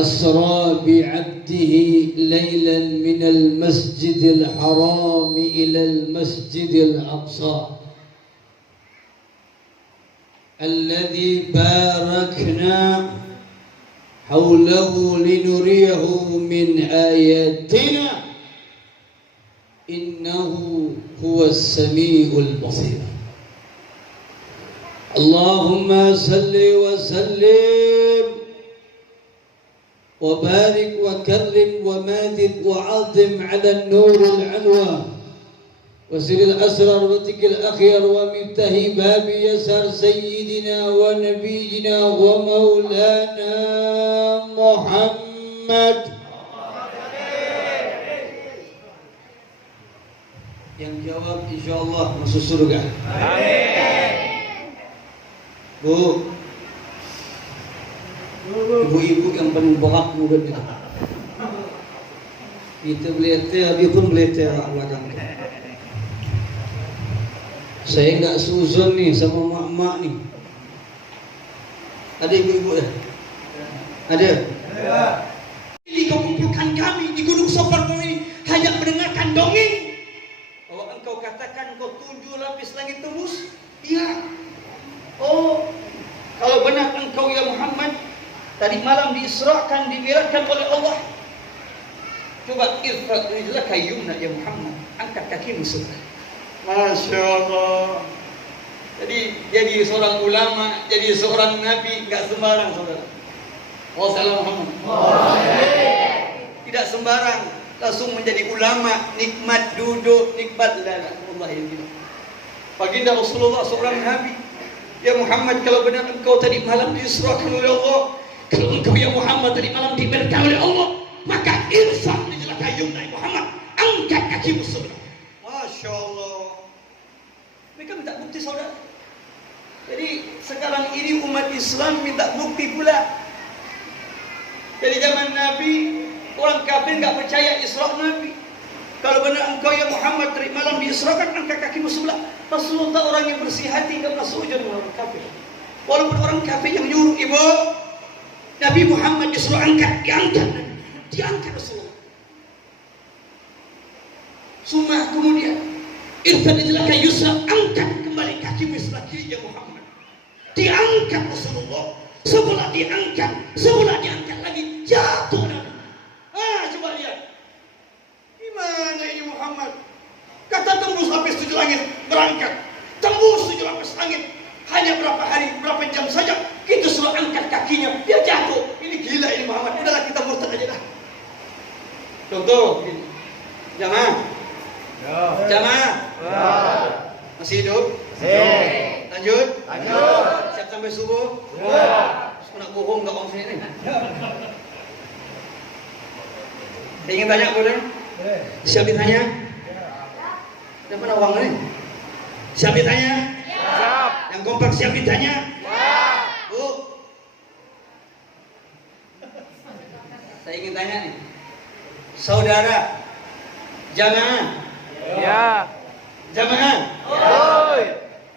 أسرى بعبده ليلا من المسجد الحرام إلى المسجد الأقصى الذي باركنا حوله لنريه من آياتنا إنه هو السميع البصير. اللهم صل وسلم وبارك وكرم وماجد وعظم على النور العنوى وسر الأسرار وتك الأخير ومفتاح باب يسار سيدنا ونبينا ومولانا محمد. Yang jawab insyaallah masuk surga. Amin. Bu, ibu-ibu yang paling borak muda kita. Kita beleter, dia pun beleter belakang. Saya enggak suzon nih sama mak-mak nih. Ada ibu-ibu ya? Ada? Ada. Ini kau kumpulkan kami di Gunung Sopar ini hanya mendengarkan dongeng. Bahwa engkau katakan kau 7 lapis langit tembus? Iya. Oh, kalau benar engkau ya Muhammad tadi malam diisrakan, dimi'rajkan oleh Allah. Coba irfa' rijlaka yumna ya Muhammad, angkat kakimu sebelah. Masya Allah. Jadi seorang ulama, jadi seorang nabi, enggak sembarang saudara. Wassalamualaikum. Tidak sembarang langsung menjadi ulama, nikmat duduk, nikmat lala. Allah yang gila. Baginda Rasulullah seorang nabi. Ya Muhammad, kalau benar engkau tadi malam diisrakan oleh Allah, kalau engkau ya Muhammad tadi malam dimi'rajkan oleh Allah, maka irfa' rijlaka yumna ya Muhammad, angkat kakimu sebelah. Masya Allah. Mereka minta bukti saudara. Jadi sekarang ini umat Islam minta bukti pula. Jadi zaman Nabi, orang kafir enggak percaya Isra Nabi. Kalau benar engkau ya Muhammad tadi malam diisrakan, angkat kakimu sebelah. Rasulullah orang yang bersih hati, enggak pernah sujud dengan orang kafir. Walaupun orang kafir yang nyuruh, ibu, Nabi Muhammad disuruh angkat, diangkat Rasulullah. Summa kemudian irfan rijlaka yusra, angkat kembali kakimu sebelah kiri ya Muhammad. Diangkat Rasulullah. Sebelah diangkat lagi, jatuh Nabi. Coba lihat. Gimana ini Muhammad? Kata tembus lapis 7 langit, berangkat. Tembus 7 lapis langit. Hanya berapa hari, berapa jam saja kita suruh angkat kakinya, dia jatuh. Ini gila ini Muhammad. Udahlah kita murtad aja dah. Contoh ini. Jamaah. Jamaah. Masih hidup? Lanjut. Siap sampai subuh? Nak bohong enggak orang sini. Saya ingin tanya boleh? Siap ditanya? Siapa nawang ni? Siap ditanya? Siap. Yang kompak siap ditanya? Siap. Bu. Saya ingin tanya nih. Saudara, jamaah? Ya. Jamaah? Ya.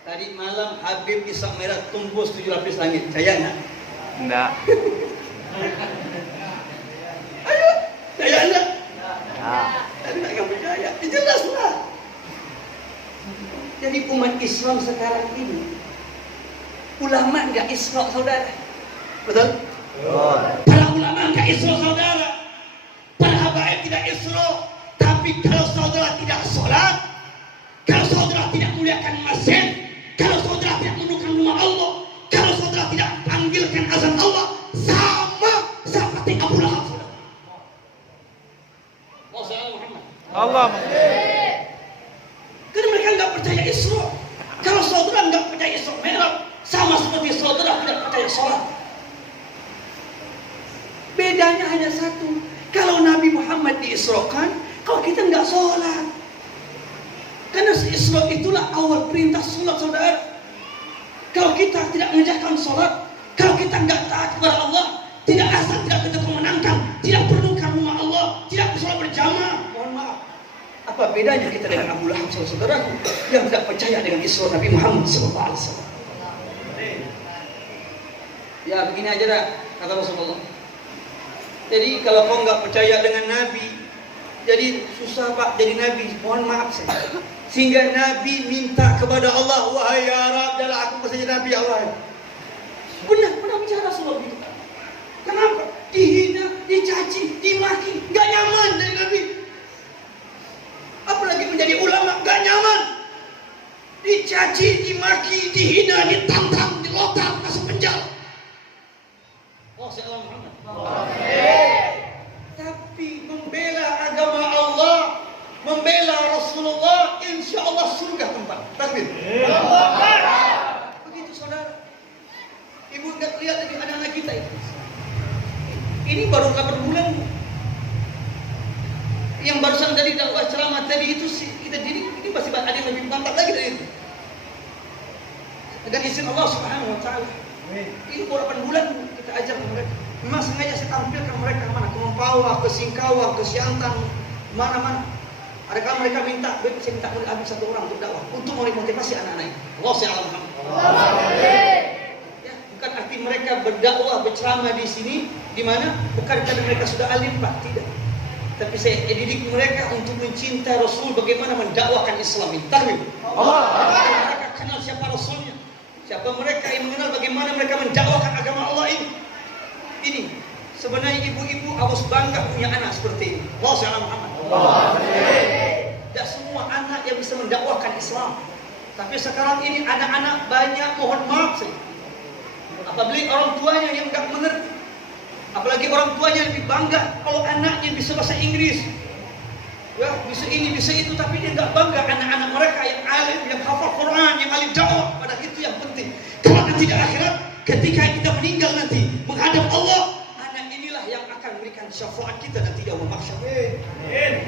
Tadi malam Habib Ishaq Merah tembus 7 lapis langit. Saya enggak? Enggak. Ayo, saya enggak? Tadi tak akan percaya. Jelaslah. Jadi umat Islam sekarang ini ulama enggak Isra saudara. Betul? Para ulama enggak Isra saudara. Para habaib tidak Isra. Tapi kalau saudara tidak sholat, kalau saudara tidak muliakan masjid, kalau saudara tidak menundukkan rumah Allah, kalau saudara tidak panggilkan azan Allah, sama seperti Abu Lahab. Allah. Karena mereka enggak percaya Isra. Kalau saudara enggak percaya Isra Mi'raj, sama seperti saudara tidak percaya sholat. Bedanya hanya satu. Kalau Nabi Muhammad diisrakan, kalau kita enggak sholat. Karena Isra itulah awal perintah sholat saudara. Kalau kita tidak mengerjakan sholat, kalau kita enggak taat kepada Allah, tidak asal tidak tentu memenangkan, tidak perlukan rumah Allah, tidak sholat berjamaah. Mohon maaf. Apa bedanya kita dengan Abu Lahab saudaraku yang tidak percaya dengan Isra Nabi Muhammad SAW? Ya begini aja dah kata Rasulullah. Jadi kalau kau nggak percaya dengan Nabi, jadi susah Pak jadi Nabi. Mohon maaf saya. Sehingga Nabi minta kepada Allah, wahai ya Rabb, adalah aku saja Nabi Allah. Benar bicara Rasulullah gitu. Kenapa? Dihina, dicaci, dimaki, nggak nyaman dari Nabi. Apalagi menjadi ulama, nggak nyaman. Dicaci, dimaki, dihina, ditantang, dilotak, masuk penjara. Oh, salam Muhammad. Tapi membela agama Allah, membela Rasulullah, insya Allah surga tempat. Takbir. Begitu saudara. Ibu nggak lihat lagi anak-anak kita itu. Ini baru 8 bulan. Yang barusan tadi dakwah ceramah tadi itu kita didik, ini masih ada yang lebih mantap lagi dari itu. Dan izin Allah Subhanahu wa taala. Ini baru 8 bulan kita ajar mereka. Memang sengaja saya tampilkan mereka mana ke Mempawah, ke Singkawang, ke Siantang, mana-mana. Adakah mereka minta, saya minta habis 1 orang untuk dakwah, untuk memotivasi anak-anak ini. Allah SWT. Ya, bukan arti mereka berdakwah, berceramah di sini, di mana bukan karena mereka sudah alim Pak, tidak. Tapi saya didik mereka untuk mencintai Rasul, bagaimana mendakwahkan Islam ini. Tahmid. Mereka kenal siapa Rasulnya, siapa mereka yang mengenal bagaimana mereka mendakwahkan agama Allah ini. Ini sebenarnya ibu-ibu harus bangga punya anak seperti ini. Allah SWT Muhammad. Tidak semua anak yang bisa mendakwahkan Islam. Tapi sekarang ini anak-anak banyak, mohon maaf saya. Apabila orang tuanya yang enggak mengerti, apalagi orang tuanya lebih bangga kalau anaknya bisa bahasa Inggris, ya bisa ini bisa itu, tapi dia enggak bangga anak-anak mereka yang alim, yang hafal Quran, yang alim dakwah. Pada itu yang penting. Kalau nanti di akhirat, ketika kita meninggal nanti menghadap Allah, anak inilah yang akan memberikan syafaat kita nanti di yaumul mahsyar.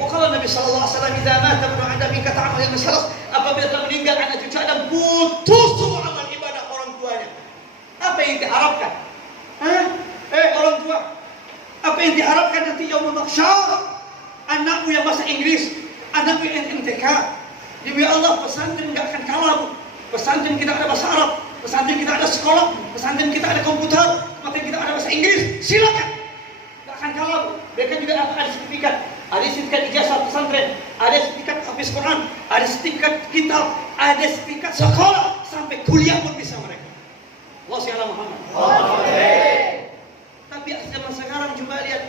Oh, kalau Nabi sallallahu alaihi wasallam idza mata ibnu adam kata amal yang salah, apabila telah meninggal anak cucu Adam, putus semua amal ibadah orang tuanya. Apa yang diharapkan? Orang tua, apa yang diharapkan nanti yaumul mahsyar? Anakmu yang bahasa Inggris, anakmu yang MTK. Demi Allah, pesantren enggak akan kalah, Bu. Pesantren kita ada bahasa Arab, pesantren kita ada sekolah, pesantren kita ada komputer, pesantren kita ada bahasa Inggris. Silakan, enggak akan kalah, Bu. Mereka juga ada sertifikat, ada sertifikat ijazah pesantren, ada sertifikat hafiz Quran, ada sertifikat kitab, ada sertifikat sekolah, sampai kuliah pun bisa mereka. Allah SWT Muhammad. Tapi zaman sekarang coba lihat,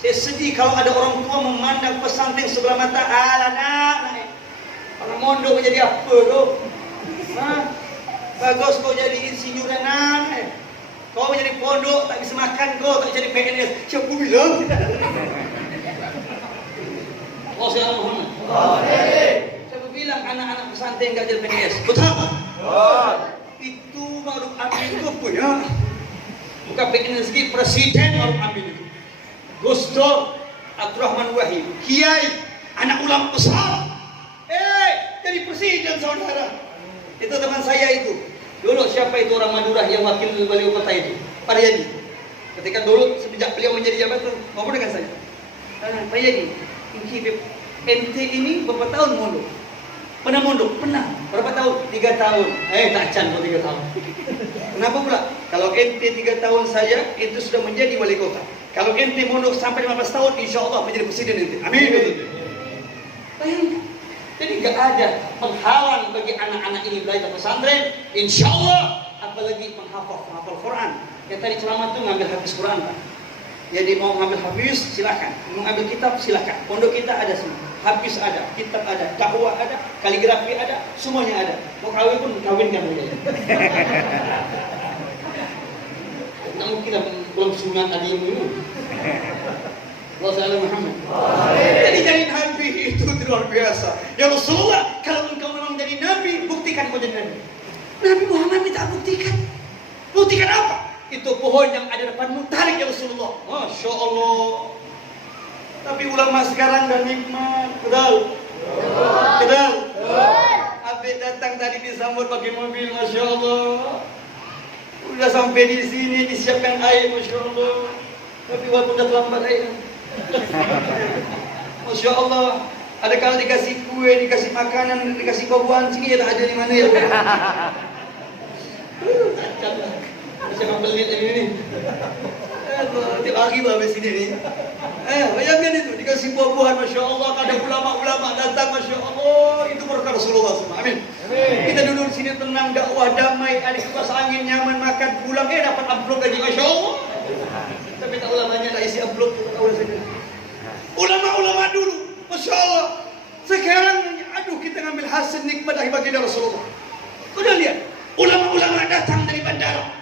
saya sedih kalau ada orang tua memandang pesantren sebelah mata. Anak, orang mondok menjadi apa tu? Bagus kau jadi insinyur anak. Kau menjadi pondok tak bisa makan, kau tak jadi PNS. Siapa bilang? Allah SWT Muhammad. Siapa bilang anak-anak pesantren enggak jadi PNS? Betul. Itu baru ambil itu apa ya? Bukan PNS, presiden baru ambil itu. Gus Dur Abdurrahman Wahid, kiai, anak ulama besar. Jadi presiden saudara. Itu teman saya itu. Dulu siapa itu orang Madura yang wakil wali kota itu? Pak Yadi. Ketika dulu sejak beliau menjadi jabatan, ngomong dengan saya. Pak Yadi, ente ini berapa tahun mondok? Pernah mondok? Pernah. Berapa tahun? 3 tahun. Tak can 3 tahun. Kenapa pula? Kalau ente 3 tahun saja, itu sudah menjadi wali kota. Kalau ente mondok sampai 15 tahun, insya Allah menjadi presiden ente. Amin. Bayangkan. Jadi nggak ada penghalang bagi anak-anak ini belajar pesantren, insya Allah. Apalagi menghafal Quran. Yang tadi ceramah tuh ngambil habis Quran, Pak. Jadi mau ngambil habis silakan, mau ngambil kitab silakan. Pondok kita ada semua, habis ada, kitab ada, dakwah ada, kaligrafi ada, semuanya ada. Mau kawin pun kawinkan saja. Nggak mungkin belum sunat tadi ini. Allah SWT Muhammad. Jadi jadi nabi itu luar biasa. Ya Rasulullah, kalau engkau memang jadi nabi, buktikan kau jadi nabi. Nabi Muhammad minta buktikan. Buktikan apa? Itu pohon yang ada depanmu, tarik ya Rasulullah. Masya Allah. Tapi ulama sekarang dan nikmat. Kedal. Abid datang tadi disambut pakai mobil, Masya Allah. Udah sampai di sini disiapkan air, Masya Allah. Tapi walaupun udah terlambat air. Masya Allah. Ada kalau dikasih kue, dikasih makanan, dikasih kobuan, sini ya tak ada di mana ya. Siapa pelit ini? Tiap hari habis sini ni. Bayangkan itu, dikasih buah-buahan, Masya Allah, ada ulama-ulama datang, Masya Allah, itu berkah Rasulullah semua. Amin. Kita duduk di sini tenang, dakwah damai, ada kipas angin, nyaman, makan, pulang, dapat amplop lagi, Masya Allah. Tapi tak ulamanya tak isi amplop, tak tahu saja. Ulama-ulama dulu, Masya Allah. Sekarang, aduh, kita ngambil hasil nikmat dari baginda Rasulullah. Kau dah lihat, ulama-ulama datang dari bandara.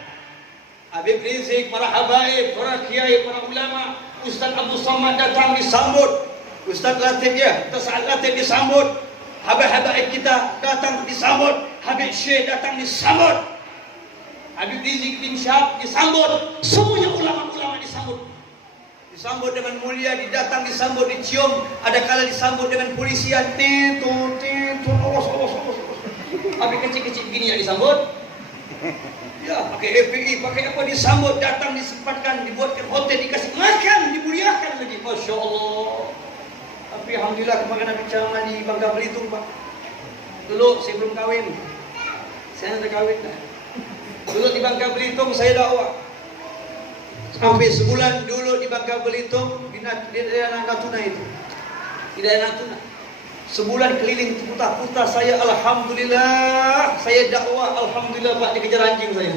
Habib Rizik, para habaib, para kiai, para ulama, Ustaz Abu Somad datang disambut, Ustaz Latif Tas'ad Latif disambut, habaib kita datang disambut, Habib Syekh datang disambut, Habib Rizik bin Syahab disambut, semuanya ulama-ulama disambut. Disambut dengan mulia, didatang disambut, dicium, ada kala disambut dengan polisian, awas. Habib kecil-kecil begini yang disambut. Ya, pakai FPI, pakai apa disambut, datang disempatkan, dibuatkan hotel, dikasih makan, dimuliakan lagi. Masya Allah. Tapi alhamdulillah kemarin Nabi Camat di Bangka Belitung, Pak. Dulu saya belum kahwin. Saya dah kahwin dah. Dulu di Bangka Belitung saya dakwah. Sampai sebulan dulu di Bangka Belitung di daerah Natuna itu. Di daerah Natuna. Sebulan keliling putar-putar saya, alhamdulillah, saya dakwah, alhamdulillah Pak, dikejar anjing saya.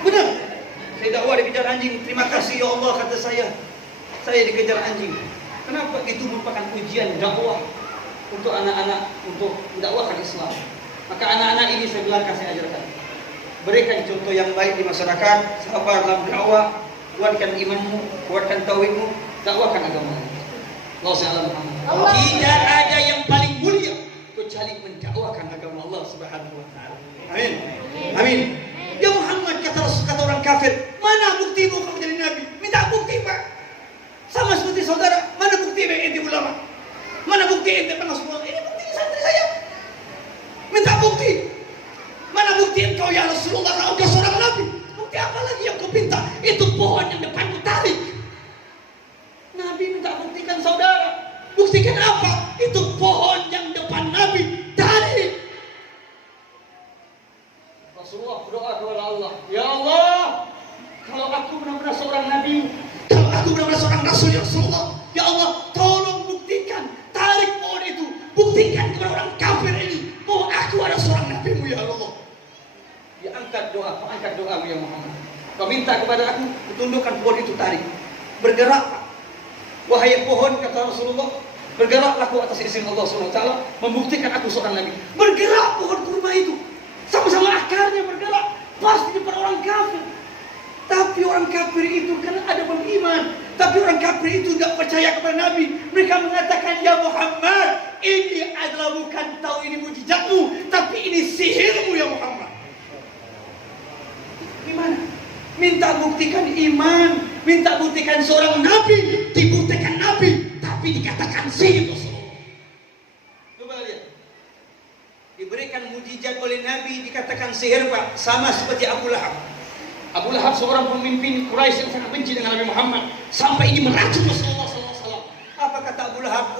Benar. Saya dakwah dikejar anjing. Terima kasih ya Allah, kata saya. Saya dikejar anjing. Kenapa? Itu merupakan ujian dakwah untuk anak-anak, untuk dakwahkan Islam. Maka anak-anak ini saya bilang, saya ajarkan. Berikan contoh yang baik di masyarakat, sabar dalam dakwah, kuatkan imanmu, kuatkan tauhidmu, dakwahkan agama. Allah. Tidak ada yang paling mulia kecuali mendakwakan agama Allah Subhanahu wa taala. Amin. Amin. Ya Muhammad, kata orang kafir, mana buktimu kamu jadi nabi? Minta bukti, Pak. Sama seperti saudara, mana bukti ente ulama? Mana bukti ente pernah sekolah? Ini bukti santri saya. Minta bukti. Mana bukti engkau ya Rasulullah engkau seorang nabi? Bukti apa lagi yang kau minta? Itu pohon yang depanmu tarik. Nabi minta buktikan saudara. Buktikan apa? Itu pohon yang depan Nabi tarik. Rasulullah berdoa kepada Allah, ya Allah, kalau aku benar-benar seorang Nabi, kalau aku benar-benar seorang Rasul ya Rasulullah, ya Allah, tolong buktikan, tarik pohon itu, buktikan kepada orang kafir ini bahwa aku adalah seorang Nabi-Mu ya Allah. Dia angkat doa ya Muhammad. Kau minta kepada aku, tundukkan pohon itu tarik, bergerak. Wahai pohon, kata Rasulullah, bergeraklah aku atas izin Allah SWT, membuktikan aku seorang Nabi. Bergerak pohon kurma itu, sama-sama akarnya bergerak, pasti di depan orang kafir. Tapi orang kafir itu kan ada beriman, tapi orang kafir itu tidak percaya kepada Nabi. Mereka mengatakan, ya Muhammad, ini adalah bukan tahu ini mujizatmu, tapi ini sihirmu ya Muhammad. Gimana? Minta buktikan iman, minta buktikan seorang nabi, dibuktikan nabi, tapi dikatakan sihir Rasulullah. Coba lihat. Diberikan mujizat oleh nabi, dikatakan sihir, Pak. Sama seperti Abu Lahab. Abu Lahab seorang pemimpin Quraisy yang sangat benci dengan Nabi Muhammad, sampai ini meracun Rasulullah SAW. Apa kata Abu Lahab?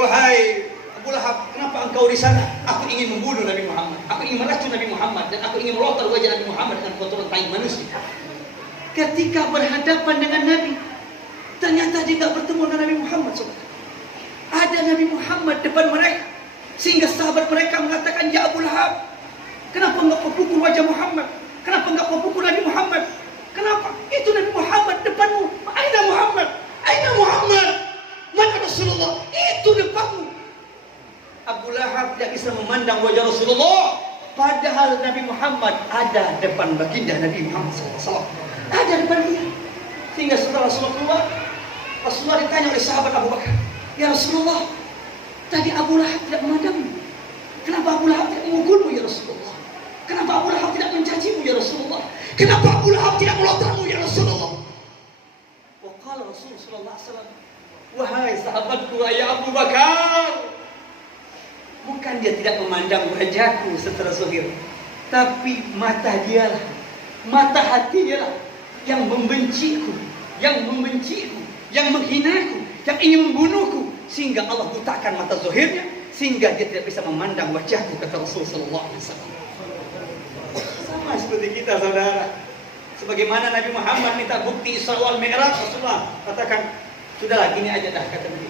Wahai Abu Lahab, kenapa engkau di sana? Aku ingin membunuh Nabi Muhammad, aku ingin meracun Nabi Muhammad, dan aku ingin melotar wajah Nabi Muhammad dengan kotoran tai manusia. Ketika berhadapan dengan Nabi, ternyata dia tidak bertemu dengan Nabi Muhammad. Ada Nabi Muhammad depan mereka, sehingga sahabat mereka mengatakan, ya Abu Lahab, kenapa enggak kau pukul wajah Muhammad? Kenapa enggak kau pukul Nabi Muhammad? Kenapa? Itu Nabi Muhammad depanmu. Aina Muhammad? Aina Muhammad? Mana Rasulullah? Itu depanmu. Abu Lahab tidak bisa memandang wajah Rasulullah, padahal Nabi Muhammad ada depan baginda Nabi Muhammad SAW. Ada depan dia. Sehingga setelah Rasulullah ditanya oleh sahabat Abu Bakar, ya Rasulullah, tadi Abu Lahab tidak memandangmu. Kenapa Abu Lahab tidak memukulmu ya Rasulullah? Kenapa Abu Lahab tidak mencacimu ya Rasulullah? Kenapa Abu Lahab tidak melotarmu ya Rasulullah? Waqala Rasulullah SAW, wahai sahabatku, ya Abu Bakar, bukan dia tidak memandang wajahku secara zahir, tapi mata dialah, mata hati dialah yang membenciku, yang menghinaku, yang ingin membunuhku, sehingga Allah butakan mata zahirnya, sehingga dia tidak bisa memandang wajahku, kata Rasul sallallahu alaihi wasallam. Sama seperti kita, saudara. Sebagaimana Nabi Muhammad minta bukti Isra wal Mi'raj, Rasulullah katakan, sudahlah gini aja dah, kata Nabi.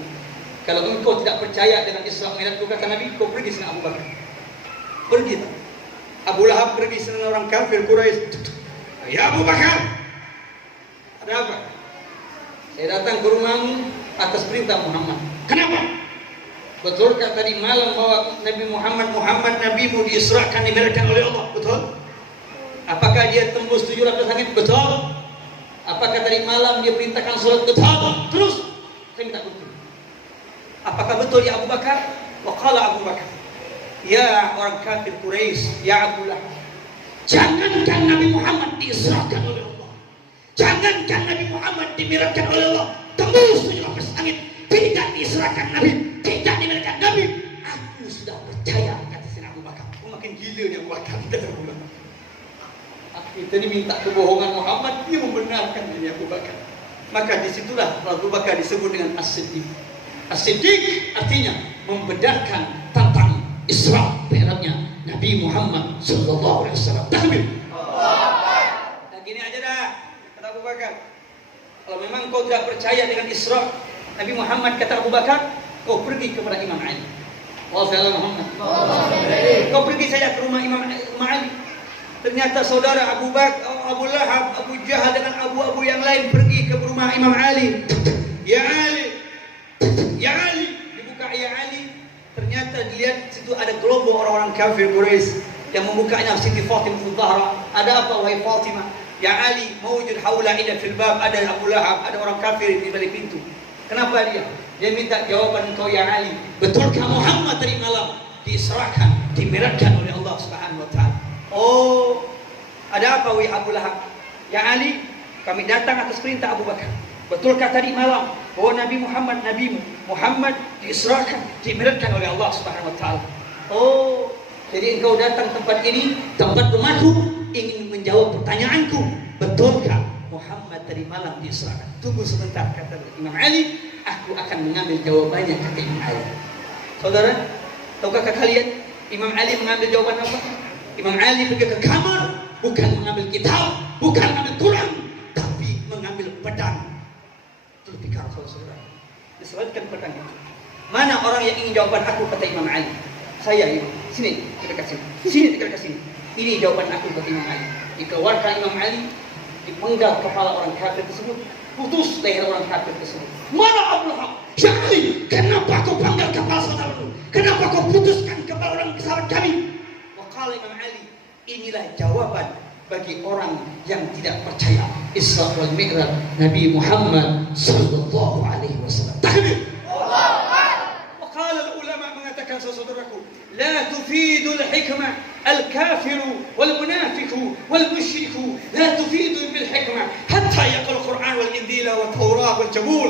Kalau engkau tidak percaya dengan Isra wal Mi'raj, kata Nabi, kau pergi sana Abu Bakar. Pergi. Abu Lahab pergi sana, orang kafir Quraisy. Ya Abu Bakar, ada apa? Saya datang ke rumahmu atas perintah Muhammad. Kenapa? Betulkah tadi malam bahwa Nabi Muhammad nabimu diisrakan, dimi'rajkan oleh Allah? Betul? Apakah dia tembus 7 lapis langit? Betul. Apakah tadi malam dia perintahkan salat? Betul. Terus saya minta bukti. Apakah betul ya Abu Bakar? Wa qala Abu Bakar, ya orang kafir Quraisy, ya Abu Lahab, jangankan Nabi Muhammad diisrakan oleh Allah, jangankan Nabi Muhammad dimi'rajkan oleh Allah, tembus 7 lapis langit, tidak diisrakan Nabi, tidak dimi'rajkan Nabi, aku sudah percaya, kata Sayyidina Abu Bakar. Aku makin gila nih Abu Bakar, kata Abu Bakar. Kita ini minta kebohongan Muhammad, dia membenarkan ini Abu Bakar. Maka disitulah Abu Bakar disebut dengan As-Siddiq. As-Siddiq artinya membenarkan tentang Isra Mi'rajnya Nabi Muhammad sallallahu alaihi wasallam. Takbir. Nah, gini aja dah, kata Abu Bakar. Kalau memang kau tidak percaya dengan Isra Nabi Muhammad, kata Abu Bakar, kau pergi kepada Imam Ali. Wahai Muhammad, kau pergi saja ke rumah Imam Ali. Ternyata saudara Abu Bakar, Abu Lahab, Abu Jahal dengan abu-abu yang lain pergi ke rumah Imam Ali. Ya Ali, ya Ali, dibuka ya Ali. Ternyata dilihat situ ada kelompok orang-orang kafir Quraisy yang membukanya Siti Fatimah Zahra. Ada apa wahai Fatimah? Ya Ali, mawjud haula ila fil bab, ada Abu Lahab, ada orang kafir di balik pintu. Kenapa dia? Dia minta jawaban engkau ya Ali. Betulkah Muhammad tadi malam diisrakan, dimi'rajkan oleh Allah Subhanahu wa taala? Oh, ada apa wahai Abu Lahab? Ya Ali, kami datang atas perintah Abu Bakar. Betulkah tadi malam bahwa Nabi Muhammad, nabimu Muhammad diisrakan, dimi'rajkan oleh Allah Subhanahu wa taala? Oh, jadi engkau datang tempat ini, tempat rumahku, ingin menjawab pertanyaanku. Betulkah Muhammad tadi malam diisrakan? Tunggu sebentar, kata Imam Ali, aku akan mengambil jawabannya, kata Imam Ali. Saudara, tahukah kalian Imam Ali mengambil jawaban apa? Imam Ali pergi ke kamar, bukan mengambil kitab, bukan mengambil Quran, tapi mengambil pedang. Itu lebih keras, saudara. Diselatkan pedang itu. Mana orang yang ingin jawaban aku, kata Imam Ali? Saya ini. Sini, kita kasih. Sini, kita kasih. Ini jawaban aku, kata Imam Ali. Dikeluarkan Imam Ali, dipenggal kepala orang kafir tersebut, putus leher orang kafir tersebut. Mana Abu Lahab? Ya Ali, kenapa kau penggal kepala saudaramu? Kenapa kau putuskan kepala orang sahabat kami? Wakala Imam Ali, inilah jawaban bagi orang yang tidak percaya Isra wal Mi'raj Nabi Muhammad sallallahu alaihi wasallam. Takbir. Wakala ulama mengatakan, saudaraku, la tufidul hikmah الكافر والمنافق والمشرك لا تفيد بالحكمة حتى يقرأ القرآن والإنجيل والتوراة والزبور.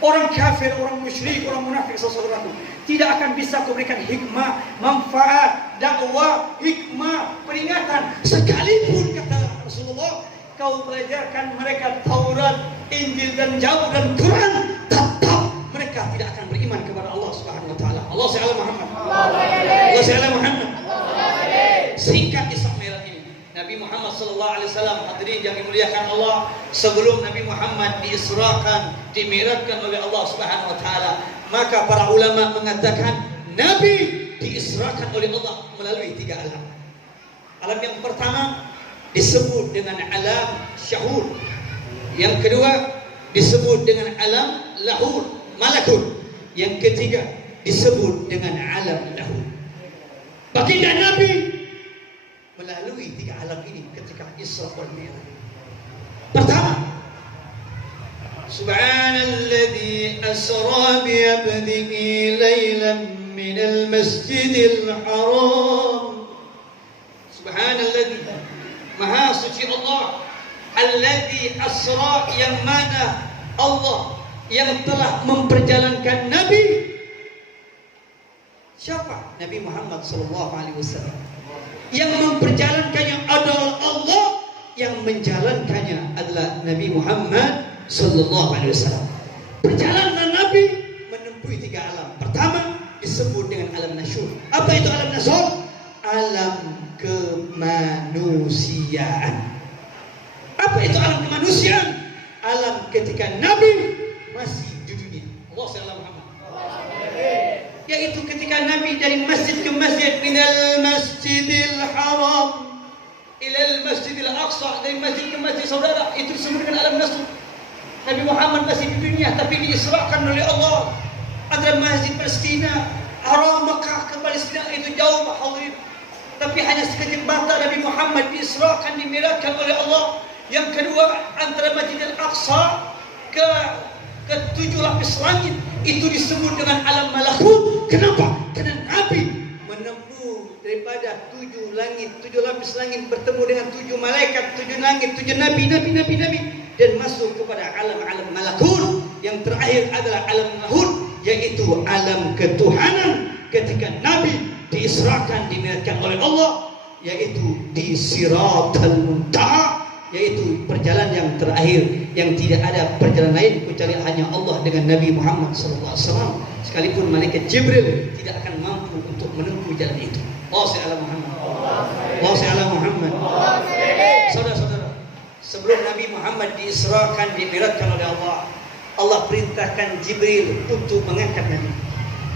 Orang kafir, orang musyrik, orang munafik, saudaraku, tidak akan bisa memberikan hikmah, manfaat, dakwah, hikmah, peringatan. Sekalipun kata Rasulullah, kau belajarkan mereka Taurat, Injil dan Zabur dan Quran, tetap mereka tidak akan beriman kepada Allah Subhanahu wa taala. Allah Ta'ala Muhammad. Allah Ta'ala Muhammad. Singkat Isra Mi'raj ini, Nabi Muhammad sallallahu alaihi wasallam, hadirin yang dimuliakan Allah, sebelum Nabi Muhammad diisrakan, dimi'rajkan oleh Allah Subhanahu wa taala, maka para ulama mengatakan Nabi diisrakan oleh Allah melalui 3 alam. Alam yang pertama disebut dengan alam syahud. Yang kedua disebut dengan alam lahud, malakut. Yang ketiga disebut dengan alam lahud. Baginda Nabi melalui 3 alam ini ketika Isra wal Mi'raj. Pertama, Subhanalladzi asra bi 'abdihi lailan minal masjidil haram. Subhanalladzi, maha suci Allah, alladzi asra, yang mana Allah yang telah memperjalankan Nabi. Siapa? Nabi Muhammad sallallahu alaihi wasallam. Yang memperjalankannya adalah Allah, yang menjalankannya adalah Nabi Muhammad sallallahu alaihi wasallam. Perjalanan Nabi menempuh 3 alam. Pertama disebut dengan alam nasyur. Apa itu alam nasyur? Alam kemanusiaan. Apa itu alam kemanusiaan? Alam ketika Nabi masih di dunia. Allah sallallahu Muhammad. Yaitu ketika Nabi dari masjid ke masjid, minal masjidil haram ilal masjidil aqsa, dari masjid ke masjid, saudara, itu disebut dengan alam nasuh. Nabi Muhammad masih di dunia tapi diisrakan oleh Allah antara masjid Palestina, Haram Makkah ke Palestina, itu jauh hadirin. Tapi hanya sekejap mata Nabi Muhammad diisrakan, dimirakkan oleh Allah. Yang kedua, antara Masjidil Aqsa ke tujuh lapis langit, itu disebut dengan alam malakut. Kenapa? Karena Nabi menempuh daripada tujuh langit, tujuh lapis langit, bertemu dengan tujuh malaikat, tujuh langit, tujuh nabi, dan masuk kepada alam-alam malakut. Yang terakhir adalah alam lahud, yaitu alam ketuhanan ketika Nabi diisrakan, dimirakkan oleh Allah, yaitu di Siratal Muntaha, yaitu perjalanan yang terakhir, yang tidak ada perjalanan lain kecuali hanya Allah dengan Nabi Muhammad SAW. Sekalipun malaikat Jibril tidak akan mampu untuk menempuh jalan itu. Allah SWT Muhammad. Allah SWT Muhammad. Saudara-saudara, sebelum Nabi Muhammad diisrakan, dimirakkan oleh Allah, Allah perintahkan Jibril untuk mengangkat Nabi,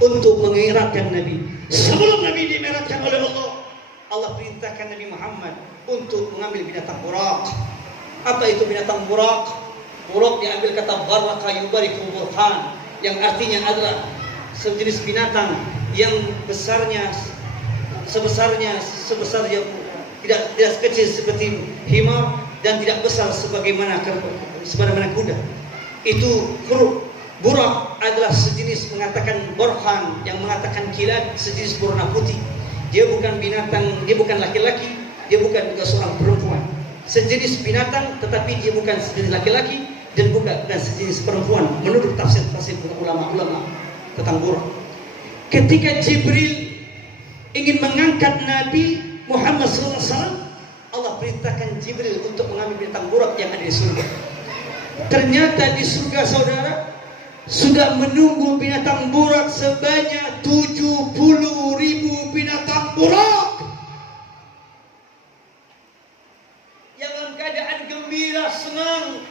untuk mengiratkan Nabi. Sebelum Nabi dimirakkan oleh Allah, Allah perintahkan Nabi Muhammad untuk mengambil binatang burak. Apa itu binatang burak? Burak diambil kata baraka yubariku burhan, yang artinya adalah sejenis binatang yang besarnya sebesar yang tidak kecil seperti himar dan tidak besar sebagaimana kuda. Itu huruf. Burak adalah sejenis, mengatakan burhan, yang mengatakan kilat, sejenis berwarna putih. Dia bukan binatang, dia bukan laki-laki, dia bukan juga seorang perempuan. Sejenis binatang, tetapi dia bukan sejenis laki-laki dan bukan sejenis perempuan. Menurut tafsir ulama-ulama tentang burak. Ketika Jibril ingin mengangkat Nabi Muhammad SAW, Allah perintahkan Jibril untuk mengambil binatang burak yang ada di surga. Ternyata di surga, saudara, sudah menunggu binatang burak sebanyak 70.000 binatang burak yang dalam keadaan gembira, senang,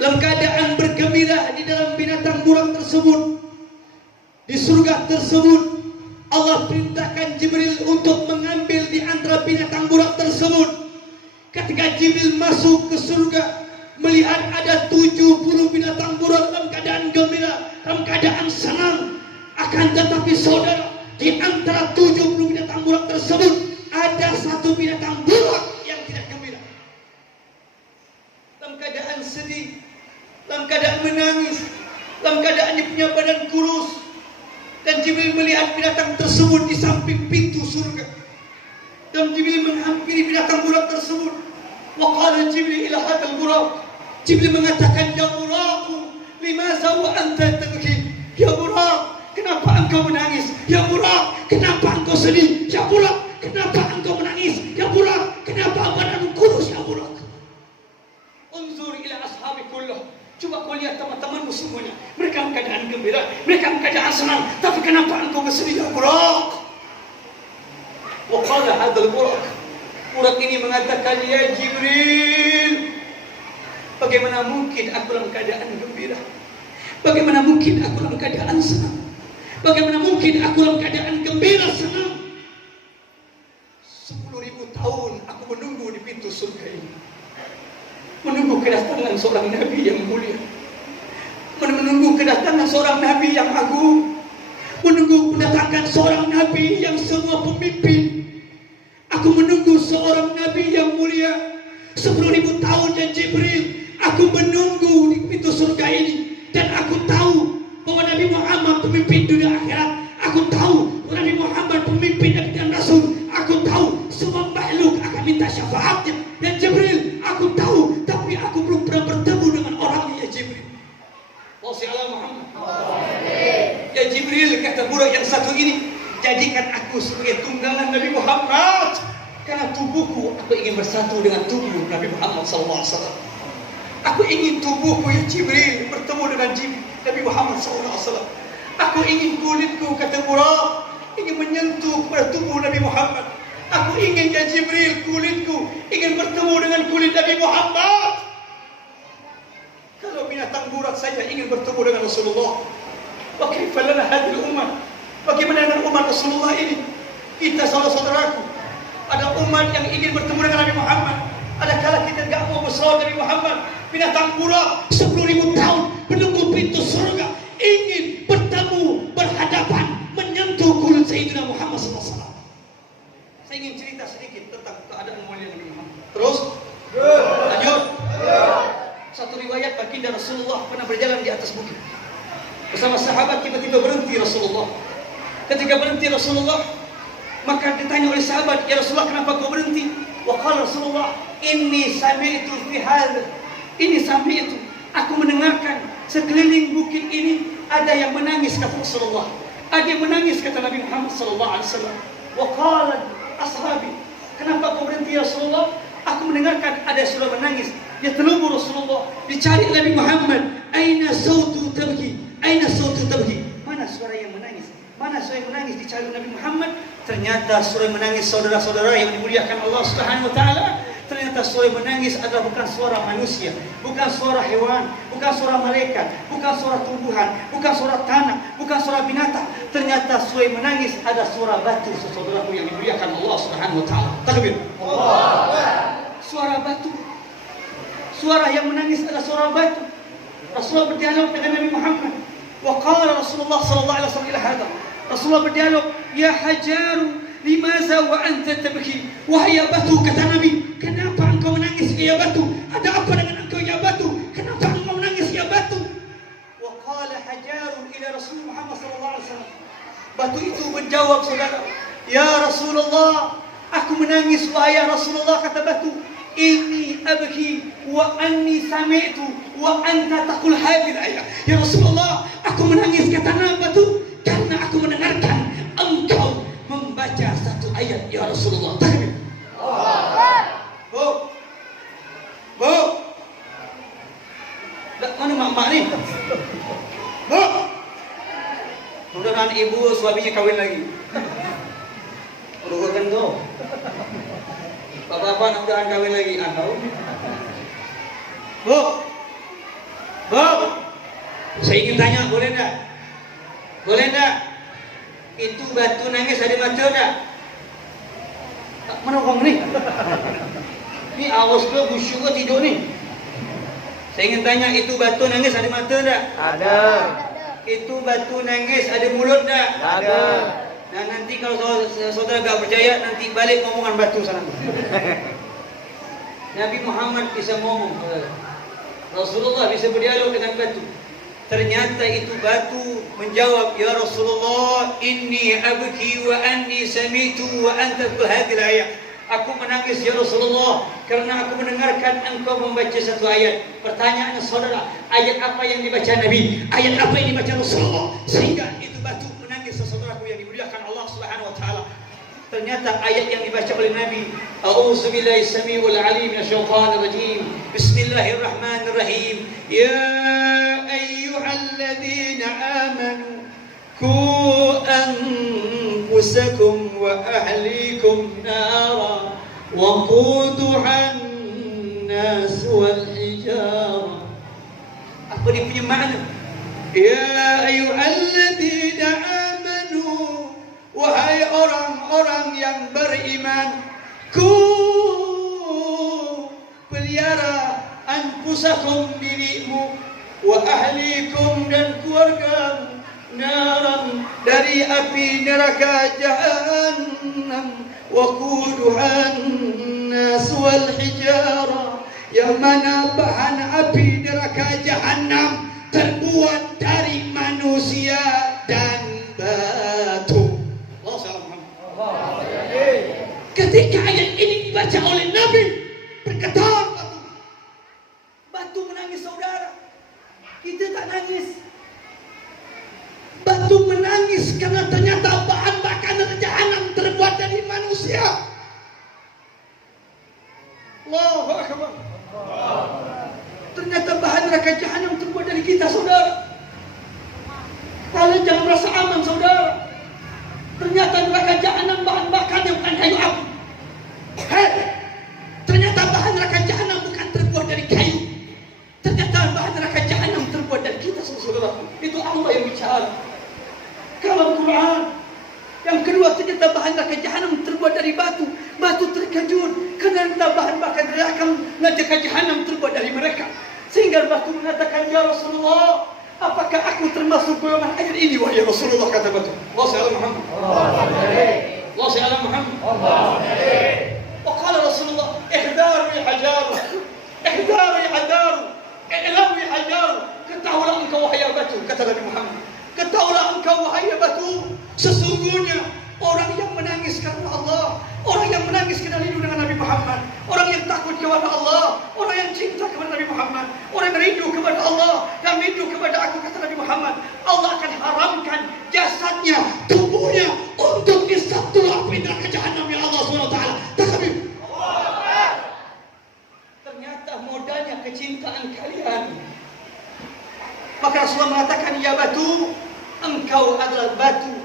dalam keadaan bergembira di dalam binatang burak tersebut. Di surga tersebut Allah perintahkan Jibril untuk mengambil di antara binatang burak tersebut. Ketika Jibril masuk ke surga, melihat ada 70 binatang burak dalam keadaan gembira, dalam keadaan senang. Akan tetapi saudara, di antara 70 binatang burak tersebut ada satu binatang burak yang tidak gembira, dalam keadaan sedih, dalam keadaan menangis, dalam keadaan dia punya badan kurus. Dan Jibril melihat binatang tersebut di samping pintu surga, dan Jibril menghampiri binatang burak tersebut. Wa qala Jibril ila hadzal burak, Jibril mengatakan, ya Buraku, limaza wa anta tabki? Ya Burak, kenapa engkau menangis? Ya Burak, kenapa engkau sedih? Ya Burak, kenapa engkau menangis? Ya Burak, kenapa badanmu kurus? Ya Burak. Unzur ila ashabi kullah. Coba kau lihat teman-temanmu semuanya. Mereka dalam keadaan gembira, mereka dalam keadaan senang. Tapi kenapa engkau bersedih? Ya Burak. Wa qala hadzal Burak. Burak ini mengatakan, ya Jibril, bagaimana mungkin aku dalam keadaan gembira? Bagaimana mungkin aku dalam keadaan senang? Bagaimana mungkin aku dalam keadaan gembira, senang? 10.000 tahun aku menunggu di pintu surga ini, menunggu kedatangan seorang Nabi yang mulia, menunggu kedatangan seorang Nabi yang agung, menunggu kedatangan seorang Nabi yang semua pemimpin. Aku menunggu seorang Nabi yang mulia 10.000 tahun, dan Jibril, aku menunggu di pintu surga ini. Dan aku tahu bahwa Nabi Muhammad pemimpin dunia akhirat. Aku tahu bahwa Nabi Muhammad pemimpin dan Rasul. Aku tahu semua makhluk akan minta syafaatnya. Dan Jibril, aku tahu, tapi aku belum pernah bertemu dengan orangnya, ya Jibril. Wassalamualaikum Muhammad. Ya Jibril, kata budak yang satu ini, jadikan aku sebagai tunggangan Nabi Muhammad, karena tubuhku, aku ingin bersatu dengan tubuh Nabi Muhammad SAW. Aku ingin tubuhku, ya Jibril, bertemu dengan Nabi Muhammad SAW. Aku ingin kulitku, kata Burak, ingin menyentuh kepada tubuh Nabi Muhammad. Aku ingin ya Jibril, kulitku ingin bertemu dengan kulit Nabi Muhammad. Kalau binatang burak saja ingin bertemu dengan Rasulullah, wa kaifa lana hadhihi ummah? Bagaimana dengan umat Rasulullah ini? Kita saudara-saudaraku, ada umat yang ingin bertemu dengan Nabi Muhammad. Ada kala kita tidak mau bersalawat Nabi Muhammad. Binatang burak 10.000 tahun menunggu pintu surga, ingin bertemu, berhadapan, menyentuh kulit Sayyidina Muhammad SAW. Saya ingin cerita sedikit tentang keadaan mulia Nabi Muhammad. Terus, lanjut. Satu riwayat baginda Rasulullah pernah berjalan di atas bukit bersama sahabat, tiba-tiba berhenti Rasulullah. Ketika berhenti Rasulullah, maka ditanya oleh sahabat, ya Rasulullah, kenapa kau berhenti? Wa qala Rasulullah, inni sami'tu fi hadha. Ini sami'tu, aku mendengarkan sekeliling bukit ini ada yang menangis, kata Rasulullah. Ada yang menangis, kata Nabi Muhammad sallallahu alaihi wasallam. Wa qala ashabi, kenapa kau berhenti ya Rasulullah? Aku mendengarkan ada yang sudah menangis. Dia terlubur Rasulullah, dicari Nabi Muhammad, aina sautu tabki, aina sautu tabki. Mana suara yang menangis? Mana suara yang menangis? Dicari Nabi Muhammad. Ternyata suara yang menangis, saudara-saudara yang dimuliakan Allah Subhanahu wa taala, ternyata suara yang menangis adalah bukan suara manusia, bukan suara hewan, bukan suara malaikat, bukan suara tumbuhan, bukan suara tanah, bukan suara binatang. Ternyata suara yang menangis ada suara batu, saudaraku yang dimuliakan Allah Subhanahu wa taala. Takbir. Suara batu. Suara yang menangis adalah suara batu. Rasulullah berdialog dengan Nabi Muhammad. Wa qala Rasulullah sallallahu alaihi wasallam ila hadha. Rasulullah berdialog, ya hajaru, limaza wa anta tabki? Wahai batu, kata Nabi, kenapa engkau menangis ya batu? Ada apa dengan engkau ya batu? Kenapa engkau menangis ya batu? Wa qala hajaru ila Rasul Muhammad sallallahu alaihi wasallam. Batu itu menjawab, saudara, ya Rasulullah, aku menangis wahai Rasulullah, kata batu. Ini abki wa anni sami'tu wa anta taqul hadhihi ayat. Ya Rasulullah, aku menangis, kata batu, karena aku mendengarkan engkau membaca satu ayat ya Rasulullah. Takbir. Bu. Mana mak ni? Bu. Mudah-mudahan ibu suaminya kawin lagi. Uruhkan kau. Bapak-bapak mudah-mudahan kawin lagi. Bu. Saya ingin tanya, boleh tak? Boleh tak? Itu batu nangis ada mata tak? Mana orang ni? Ni awas ke khusyuk ke tidur ni? Saya ingin tanya, itu batu nangis ada mata tak? Ada. Itu batu nangis ada mulut tak? Ada. Nah, nanti kalau saudara tak percaya, nanti balik ngomongan batu sana. Nabi Muhammad bisa ngomong, Rasulullah bisa berdialog dengan batu. Ternyata itu batu menjawab, ya Rasulullah, inni abki wa anni sami'tu wa anta taqul hadhihi ayat. Aku menangis ya Rasulullah karena aku mendengarkan engkau membaca satu ayat. Pertanyaan saudara, ayat apa yang dibaca Nabi? Ayat apa yang dibaca Rasulullah? Sehingga itu batu menangis, saudaraku yang dimuliakan Allah Subhanahu wa taala. Ternyata ayat yang dibaca oleh Nabi, A'udzubillahi samiul alim minasyaitonir rajim. Bismillahirrahmanirrahim. Ya ayyuhalladzina amanu qu anfusakum wa ahlikum nara wa quduhan nas wal hijara. Apa dia punya makna? Ya ayyuhalladzina amanu, wahai orang-orang yang beriman, pelihara anfusakum, dirimu, wa ahlikum, dan keluargamu, naran, dari api neraka jahannam, wa quduhan nas wal hijara, yang mana bahan api neraka jahannam terbuat dari manusia dan batu. Ketika ayat ini dibaca oleh Nabi, bergetar batu. Batu menangis, saudara. Kita tak nangis. Batu menangis karena ternyata bahan bakar neraka jahanam terbuat dari manusia. Allahu Akbar. Ternyata bahan neraka jahanam terbuat dari kita, saudara. Kalian jangan merasa aman, saudara. Ternyata neraka jahanam bahan bakarnya bukan kayu api. neraka jahanam terbuat dari batu. Batu terkejut kerana entah bahan bakar neraka neraka jahanam terbuat dari mereka. Sehingga batu mengatakan, ya Rasulullah, apakah aku termasuk golongan air ini? Wahai Rasulullah, kata batu. Allah Ta'ala Muhammad. Allah Ta'ala Muhammad. Waqala Rasulullah, ihdaru ya hajaru, ihdaru ya hajaru, i'lamu ya hajaru. Ketahuilah engkau wahai batu, kata Nabi Muhammad. Ketahuilah engkau wahai batu, sesungguhnya orang yang menangis karena Allah, orang yang menangis kerana rindu dengan Nabi Muhammad, orang yang takut kepada Allah, orang yang cinta kepada Nabi Muhammad, orang yang rindu kepada Allah, yang rindu kepada aku, kata Nabi Muhammad, Allah akan haramkan jasadnya, tubuhnya untuk disatu api neraka jahanam ya Allah SWT. Takbir. Ternyata modalnya kecintaan kalian. Maka Rasulullah mengatakan, ya batu, engkau adalah batu.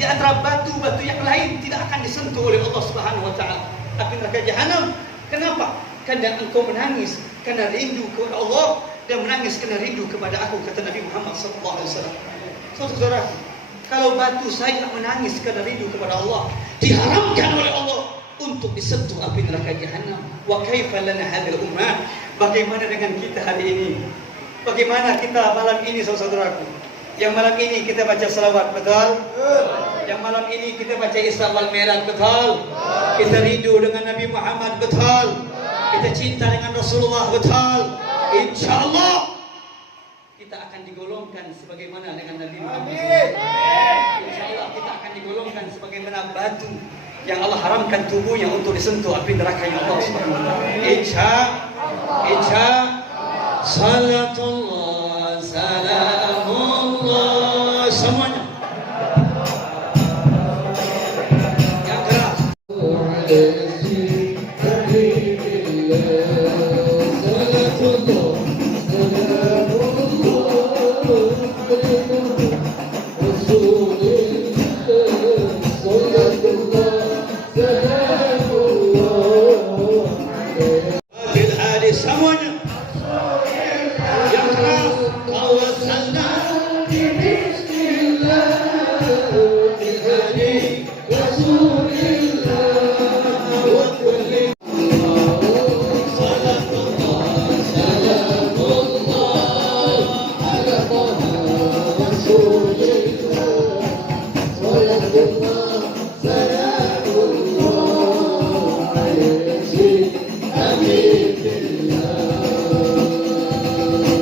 Di antara batu-batu yang lain tidak akan disentuh oleh Allah Subhanahu wa taala. Tapi neraka jahanam, kenapa? Karena engkau menangis karena rindu kepada Allah dan menangis karena rindu kepada aku, kata Nabi Muhammad sallallahu alaihi wasallam. Saudara, kalau batu saya menangis karena rindu kepada Allah, diharamkan oleh Allah untuk disentuh api neraka jahanam. Wa kaifa lana hadhihi ummah? Bagaimana dengan kita hari ini? Bagaimana kita malam ini, saudaraku? Yang malam ini kita baca salawat, betul? Yang malam ini kita baca Isra wal Mi'raj, betul? Kita rindu dengan Nabi Muhammad, betul? Kita cinta dengan Rasulullah, betul? InsyaAllah kita akan digolongkan sebagaimana dengan Nabi Muhammad. InsyaAllah kita akan digolongkan sebagaimana batu yang Allah haramkan tubuhnya untuk disentuh api neraka yang Allah Subhanahu wa taala. Insya salatullah salamullah, semuanya yang keras. Bil hadis, semuanya yang keras. Tawasalna bi bismillah bil hadi rasulillah wa kulli salatullah salamullah ala rasulillah salatullah salamullah alaihi habibullah.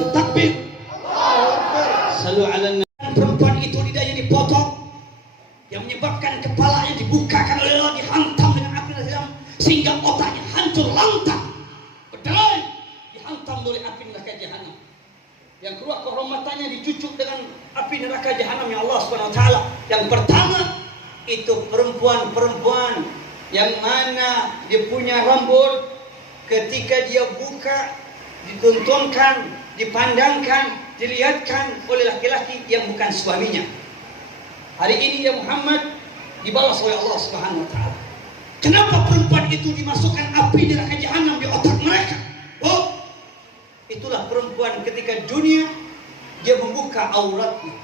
Takbir. Salu ala nabi. Perempuan itu lidahnya dipotong, yang menyebabkan kepalanya dibukakan oleh Allah, dihantam dengan api neraka sehingga otaknya hancur lantak, berderai, dihantam oleh api neraka jahanam. Yang kedua, kehormatannya dicucuk dengan api neraka jahanam ya Allah Subhanahu wa taala. Yang pertama itu perempuan-perempuan yang mana dia punya rambut, ketika dia buka ditontonkan, dipandangkan, dilihatkan oleh laki-laki yang bukan suaminya. Hari ini ya Muhammad dibalas oleh Allah Subhanahu wa taala. Kenapa perempuan itu dimasukkan api neraka jahanam di otak mereka? Oh, itulah perempuan ketika dunia dia membuka auratnya,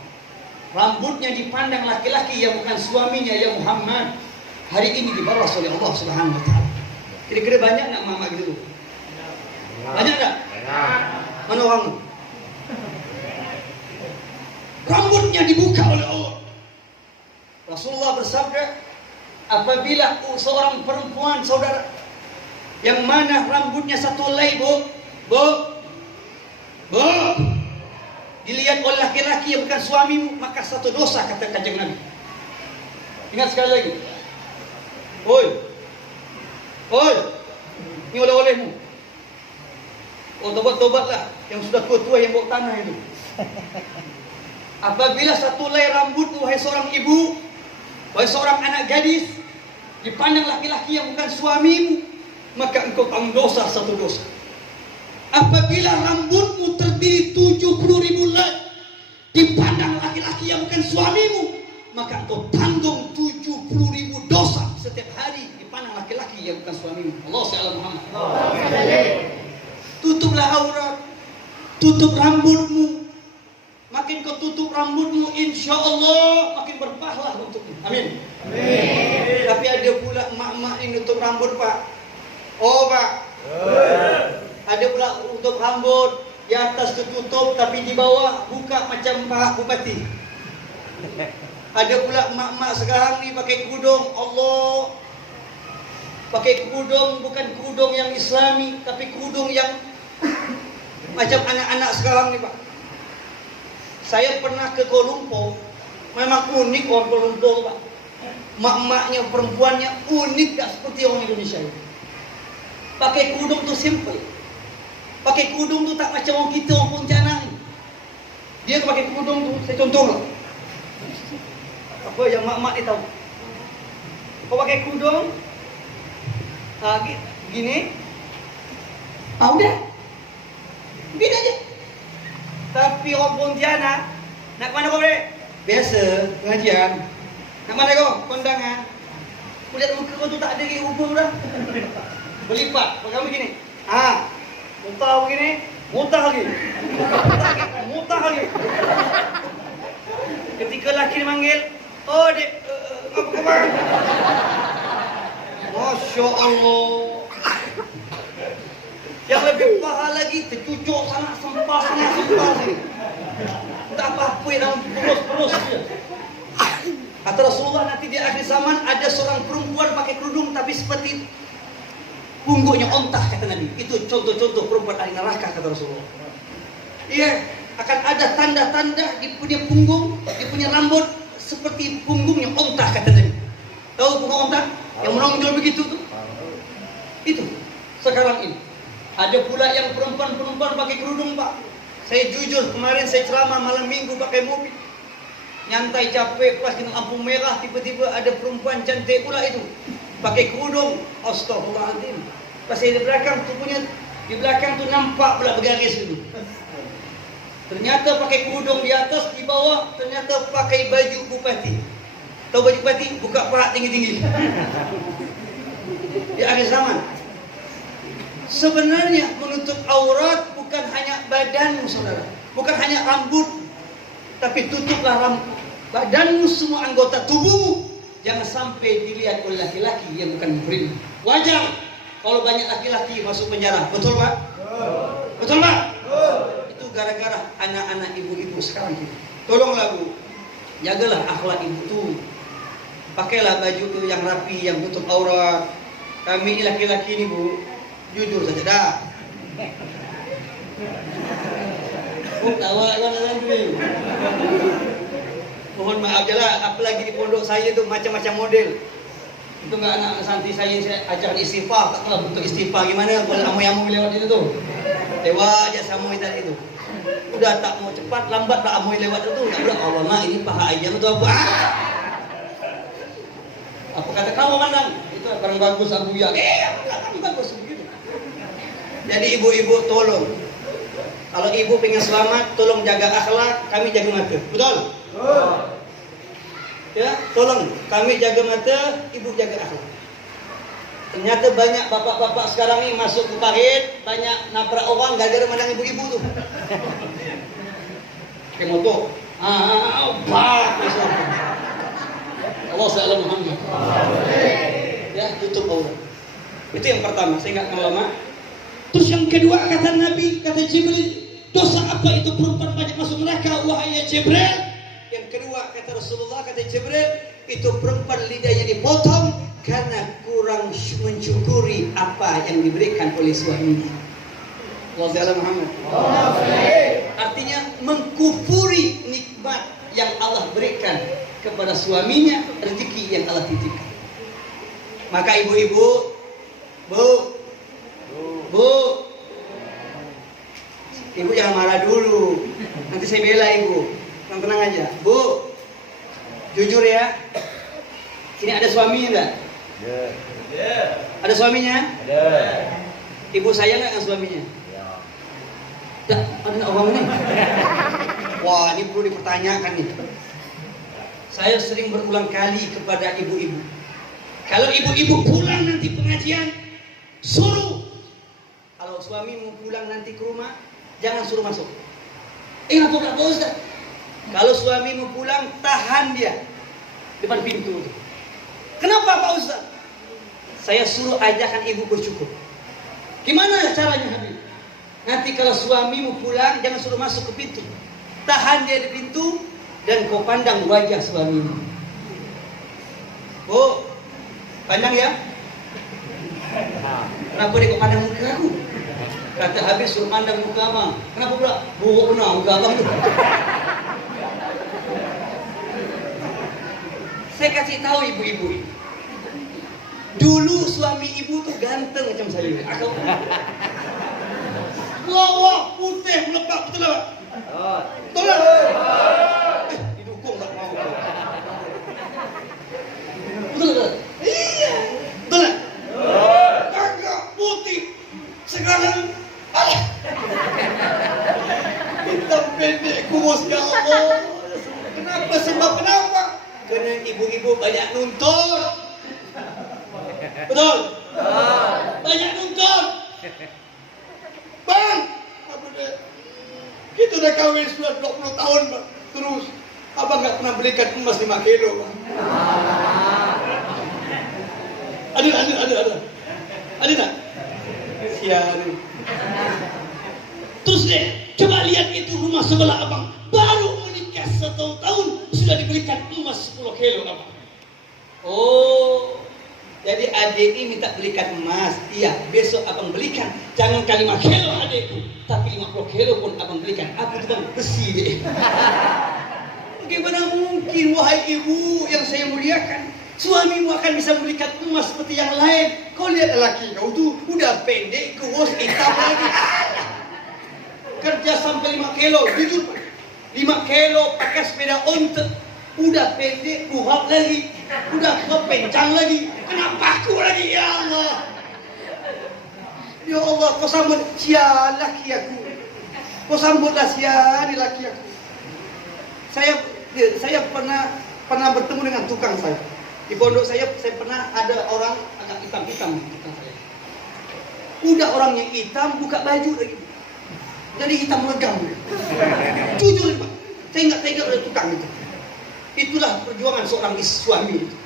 rambutnya dipandang laki-laki yang bukan suaminya ya Muhammad. Hari ini dibalas oleh Allah Subhanahu wa taala. Kira-kira banyak nak mama gitu? Banyak tak? Mana orang? Rambutnya dibuka oleh Allah. Rasulullah bersabda, apabila seorang perempuan saudara yang mana rambutnya satu helai dilihat oleh laki-laki yang bukan suamimu, maka satu dosa, kata Kanjeng Nabi. Ingat sekali lagi. Oi, ini oleh-olehmu. Oh, tobat-tobatlah yang sudah tua-tua yang bawa tanah itu. Apabila satu helai rambutmu, wahai seorang ibu, wahai seorang anak gadis, dipandang laki-laki yang bukan suamimu, maka engkau tanggung dosa, satu dosa. Apabila rambutmu terdiri 70.000 helai, dipandang laki-laki yang bukan suamimu, maka engkau tanggung 70.000 dosa setiap hari dipandang laki-laki yang bukan suamimu. Allah Ta'ala Muhammad. Tutuplah aurat, tutup rambutmu. Makin kau tutup rambutmu, insya Allah makin berpahala untukmu. Amin. Amin. Tapi rambut Pak. Oh Pak. Ada pula tutup rambut, di atas tertutup tapi di bawah buka macam Pak Bupati. Ada pula mak-mak sekarang ni pakai kerudung. Allah. Pakai kerudung bukan kerudung yang Islami, tapi kerudung yang macam anak-anak sekarang ni Pak. Saya pernah ke Kuala Lumpur. Memang unik orang Kuala Lumpur Pak. Mak-maknya, perempuannya unik tak seperti orang Indonesia ini. Pakai kerudung tu simple. Pakai kerudung tu tak macam orang kita, orang Pontianak ni. Dia pakai kerudung tu, saya contoh lah. Apa yang mak-mak ni tahu. Kau pakai kerudung, gini, udah. Gini aja. Tapi orang Pontianak, nak ke mana kau boleh? Biasa, pengajian. Nak mana kau? Kondangan. Kulihat muka kau tu tak ada lagi hubung dah. Berlipat, kau begini. Muntah begini, muntah lagi. Muntah lagi. Ketika laki dipanggil, oh dek, apa khabar? Masya Allah. Yang lebih parah lagi, tercucuk sangat sempah sini. Tak apa-apa yang perus dia. Kata Rasulullah nanti di akhir zaman ada seorang perempuan pakai kerudung tapi seperti punggungnya ontah kata Nabi. Itu contoh-contoh perempuan ahli neraka kata Rasulullah. Iya, akan ada tanda-tanda di punya punggung, di punya rambut seperti punggungnya ontah kata Nabi. Tahu punggung ontah? Yang menonjol begitu tuh. Itu sekarang ini. Ada pula yang perempuan-perempuan pakai kerudung Pak. Saya jujur kemarin saya ceramah malam minggu pakai mobil. Nyantai capek plus kena lampu merah, tiba-tiba ada perempuan cantik pula itu pakai kerudung. Astagfirullahaladzim. Pas saya di belakang tu punya, di belakang tu nampak pula bergaris itu. Ternyata pakai kerudung di atas, di bawah ternyata pakai baju bupati. Tahu baju bupati? Buka paha tinggi-tinggi. Di akhir zaman. Sebenarnya menutup aurat bukan hanya badanmu saudara, bukan hanya rambut, tapi tutuplah badanmu, semua anggota tubuhmu. Jangan sampai dilihat oleh laki-laki yang bukan muhrim. Wajar kalau banyak laki-laki masuk penjara. Betul Pak? Betul Pak? Itu gara-gara anak-anak ibu-ibu sekarang ini. Tolonglah Bu, jagalah akhlak ibu tu. Pakailah baju tu yang rapi, yang tutup aurat. Kami laki-laki ni Bu, jujur saja dah. Tawa kan nanti. Mohon maaf je lah, apalagi di pondok saya tu macam-macam model. Itu enggak anak santri saya ajaran istighfar, tak tahu bentuk istighfar gimana kalau amoy-amoy lewat itu tu. Lewat aja sama tadi itu. Udah tak mau cepat, lambat tak amoy lewat itu. Tak boleh Allah nak ini paha aja tu apa? Apa kata kamu mandang? Itu barang bagus Abu Ya. Apa bagus begitu. Jadi ibu-ibu tolong. Kalau ibu pengen selamat, tolong jaga akhlak, kami jaga mata. Betul? Ya, tolong kami jaga mata, ibu jaga akhlak. Ternyata banyak bapak-bapak sekarang ni masuk ke parit, banyak nabrak orang gara-gara mandang ibu-ibu tu. Pakai motor. Allah SWT Muhammad. Ya, tutup aurat. Itu yang pertama, saya enggak akan lama. Terus yang kedua kata Nabi, kata Jibril, dosa apa itu perempuan banyak masuk neraka wahai Jibril? Yang kedua kata Rasulullah, kata Jibril, itu perempuan lidahnya dipotong karena kurang mensyukuri apa yang diberikan oleh suaminya. Allah SWT Muhammad. Artinya mengkufuri nikmat yang Allah berikan kepada suaminya, rezeki yang Allah titipkan. Maka ibu-ibu, Bu, ibu jangan marah dulu. Nanti saya bela ibu. Tenang aja. Bu, jujur ya. Ini ada suaminya enggak? Ada. Ada suaminya? Ada. Ibu sayang enggak dengan suaminya? Ya. Ada orang ini. Wah, ini perlu dipertanyakan nih. Saya sering berulang kali kepada ibu-ibu. Kalau ibu-ibu pulang nanti pengajian, suruh. Kalau suamimu pulang nanti ke rumah, jangan suruh masuk. Kenapa enggak Pak Ustaz? Kalau suamimu pulang, tahan dia depan pintu. Kenapa Pak Ustaz? Saya suruh ajakan ibu bersyukur. Gimana caranya Habib? Nanti kalau suamimu pulang, jangan suruh masuk ke pintu. Tahan dia di pintu dan kau pandang wajah suamimu. Oh, pandang ya? Kenapa dia kau pandang muka aku? Kata Habib suruh pandang muka abang. Kenapa pula? Buruk benar muka abang tu. Saya kasih tahu ibu-ibu ini. Dulu suami ibu tuh ganteng macam saya. Aku wah, putih melepak, betul tak? Betul tak? Didukung tak mau. Betul tak? Iya. Betul tak? Agak putih. Sekarang alah. Hitam pendek kurus ya Allah. Kenapa? Sebab kenapa? Kerana ibu-ibu banyak nuntut. Betul? Banyak nuntut. Bang, apa dia? Kita dah kahwin sudah 20 tahun bang. Terus abang tak pernah belikan emas 5 kilo bang. Ada tak? Sial. Terus deh, coba lihat itu rumah sebelah abang. Baru menikah 1 tahun sudah dibelikan emas 10 kilo abang. Oh, jadi adik ini minta belikan emas. Iya, besok abang belikan. Jangankan 5 kilo adikku, tapi 50 kilo pun abang belikan. Aku tukang besi deh. Bagaimana mungkin wahai ibu yang saya muliakan, suamimu akan bisa belikan emas seperti yang lain? Kau lihat lelaki kau tu udah pendek, kurus, hitam lagi. Kerja sampai 5 kilo, jujur 5 kilo pakai sepeda ontel. Udah pendek, kuat lagi. Udah kepencang lagi. Kenapa aku lagi? Ya Allah. Ya Allah, kau sambut sial laki aku. Kau sambutlah sial di laki aku. Saya pernah bertemu dengan tukang saya. Di pondok saya pernah ada orang agak hitam-hitam di tukang saya. Udah orangnya hitam, buka baju lagi. Jadi hitam legam. Jujur Pak, saya nggak tega pada tukang itu. Itulah perjuangan seorang suami itu.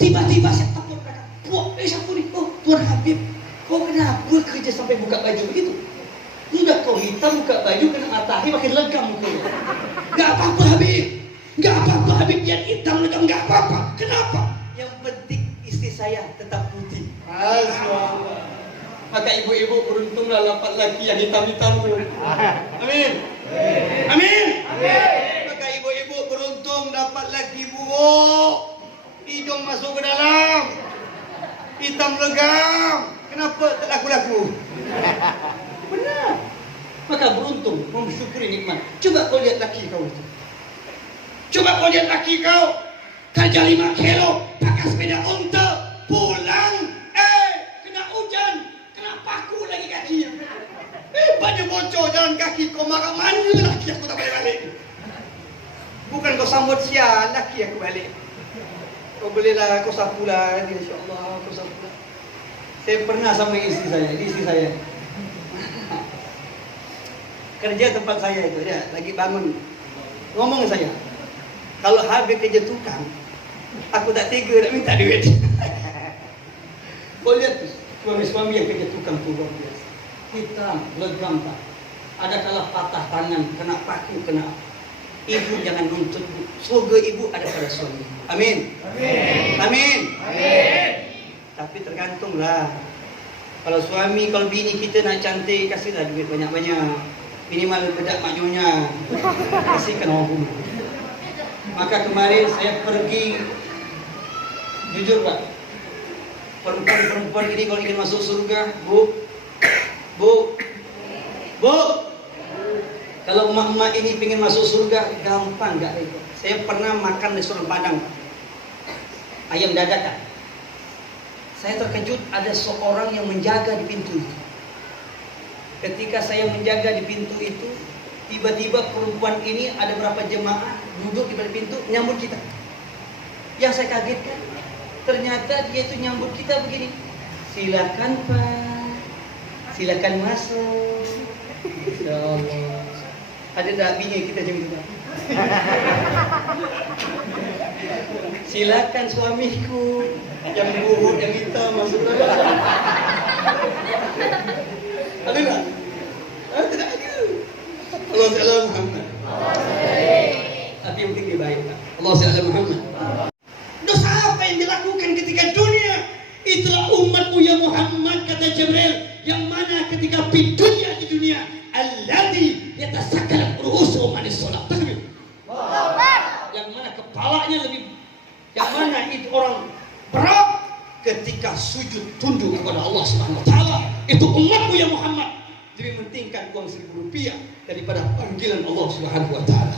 Tiba-tiba saya takut mereka. Wah, siapa ni? Oh, Tuan Habib. Kau kenapa kerja sampai buka baju begitu? Sudah kau hitam buka baju kena matahari makin legam muka. Gak apa-apa Habib. Gak apa-apa Habib, yang hitam legam gak apa-apa. Kenapa? Yang penting istri saya tetap putih. Masya-Allah. Maka ibu-ibu beruntunglah dapat laki yang hitam-hitam. Amin. Amin. Maka ibu-ibu beruntung dapat laki buruk. Hidung masuk ke dalam. Hitam legam. Kenapa tak laku-laku? Benar. Maka beruntung, mensyukuri nikmat. Coba kau lihat laki kau itu. Coba kau lihat laki kau. Kerja 5 kilo, pakai sepeda onta, pulang, kena hujan, kena paku lagi kakinya. Baju bocor jalan kaki, kau marah mana laki aku tak balik-balik. Bukan kau sambut sial laki aku balik. Kau belilah, kau sapulah, insya-Allah kau sapulah. Saya pernah sama istri saya. Kerja tempat saya itu, dia lagi bangun. Ngomong saya, kalau habis kerja tukang, aku tak tega nak minta duit. Kau lihat suami-suami yang kerja tukang tu luar biasa. Hitam, legam tak. Ada kalah patah tangan, kena paku, kena. Ibu jangan nuntut. Surga ibu ada pada suami. Amin. Amin. Tapi tergantunglah. Kalau suami, kalau bini kita nak cantik, kasihlah duit banyak-banyak. Minimal bedak maknyonya. Kasihkan orang rumah. Maka kemarin saya pergi, jujur Pak, perempuan ini kalau ingin masuk surga, Bu, kalau emak-emak ini ingin masuk surga, gampang gak repot. Saya pernah makan di Surau Padang, ayam dadakan. Saya terkejut ada seorang yang menjaga di pintu itu. Ketika saya menjaga di pintu itu, tiba-tiba perempuan ini ada berapa jemaah duduk di depan pintu nyambut kita. Yang saya kagetkan, ternyata dia itu nyambut kita begini. Silakan Pak, silakan masuk. Ya Allah. Ada tak bini kita macam itu? Silakan suamiku yang buruk yang hitam masuk dalam. Ada tak? Tidak ada. Allah Ta'ala Muhammad. Tapi yang tinggi baik. Allah Ta'ala Muhammad. Dosa apa yang dilakukan ketika dunia? Itulah umatmu ya Muhammad, kata Jibril, yang mana ketika dunia di dunia alladzi yatasakkarat ru'usuhum anis shalah. Takbir. Yang mana kepalanya lebih, yang mana itu orang berat ketika sujud tunduk kepada Allah Subhanahu wa taala. Itu umatmu ya Muhammad. Lebih pentingkan uang Rp1.000 daripada panggilan Allah Subhanahu wa taala.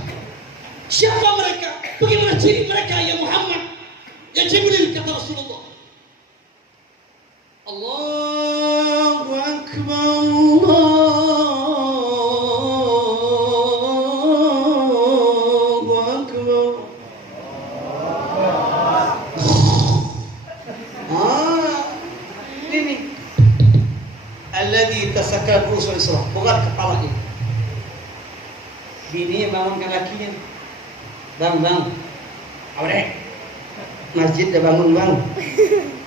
Siapa mereka? Bagaimana ciri mereka ya Muhammad? Ya Jibril, kata Rasulullah. Allahu Akbar, Allahu Akbar. Ini alladzi tasakkarat rusul Isra, bukan kepala ini. Bini yang bangunkan lakinya. Bang, awalnya masjid dah bangun bang.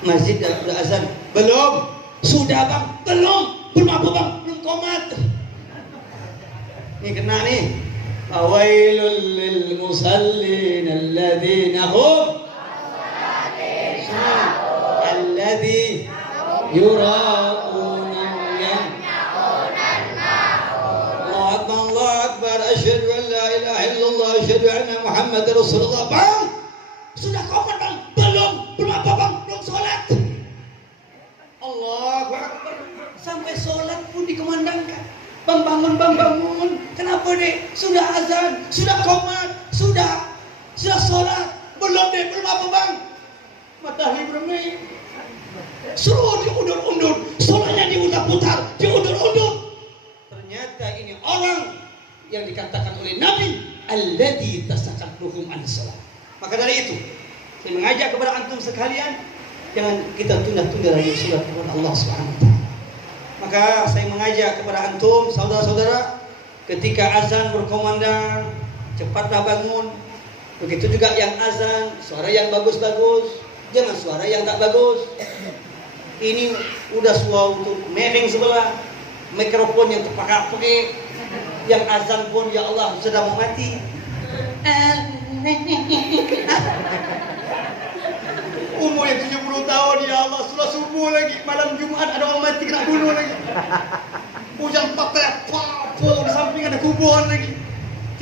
Masjid dah azan. Belum. Sudah bang. Belum apa bang? Belum komat. Ini kena nih. Awailul lil musallin alladzina hum alladzi yura'una Allah Akbar, asyhadu an la ilaha illallah, asyhadu anna Muhammadar Rasulullah. Bang, sudah komat bang? Belum apa bang? Belum sholat. Allahu Akbar. Sampai sholat pun dikumandangkan. Bang bangun. Kenapa dek? Sudah azan, sudah komat, sudah sholat. Belum dek, belum apa bang? Matahari belum naik. Suruh diundur-undur, sholatnya diputar, diundur-undur. Ternyata ini orang yang dikatakan oleh Nabi alladzi tasakkaruhum anis shalah. Maka dari itu saya mengajak kepada antum sekalian, jangan kita tunda-tunda lagi sholat kepada Allah Subhanahu wa taala. Maka saya mengajak kepada antum saudara-saudara, ketika azan berkumandang cepatlah bangun. Begitu juga yang azan, suara yang bagus-bagus, jangan suara yang tak bagus. Ini udah suatu mereng sebelah, mikrofon yang terpakai, yang azan pun ya Allah sudah mau mati. Umurnya 70 tahun ya Allah, sudah subuh lagi, malam Jumat ada orang mati kena bunuh lagi. Hujan pakai di samping ada kuburan lagi.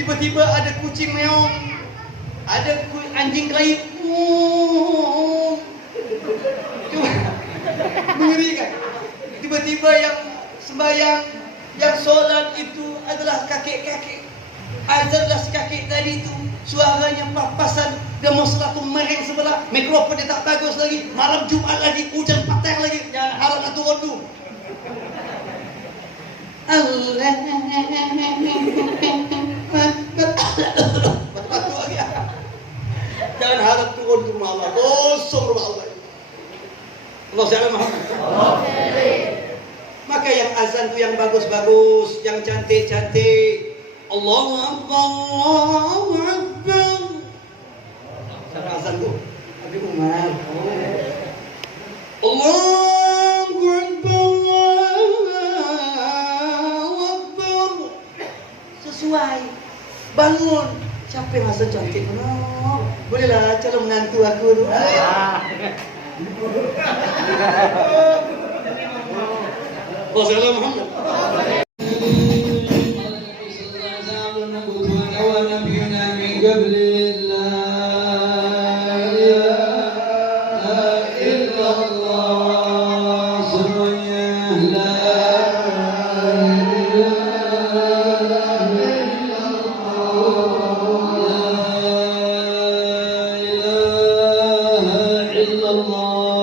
Tiba-tiba ada kucing meong, ada anjing kelahi. Cuma mengerikan. Tiba-tiba yang sembahyang, yang sholat itu adalah kakek-kakek. Azanlah si kakek tadi itu, suaranya pas-pasan, demonstrator mereng sebelah, mikrofonnya tak bagus lagi, malam Jumat lagi, hujan patek lagi, jangan harap nak turun tu. Allah, batuk-batuk lagi. Jangan harap turun ke rumah Allah, kosong rumah Allah. Allah Ta'ala Muhammad. Maka yang azan tu yang bagus-bagus, yang cantik-cantik. Allahu Akbar, Allahu Akbar. Cara azan tu Nabi Umar. Allahu Akbar, Allahu Akbar. Sesuai. Bangun. Siapa yang azan cantik? Bolehlah calon menantu aku tu. Allah Muhammad.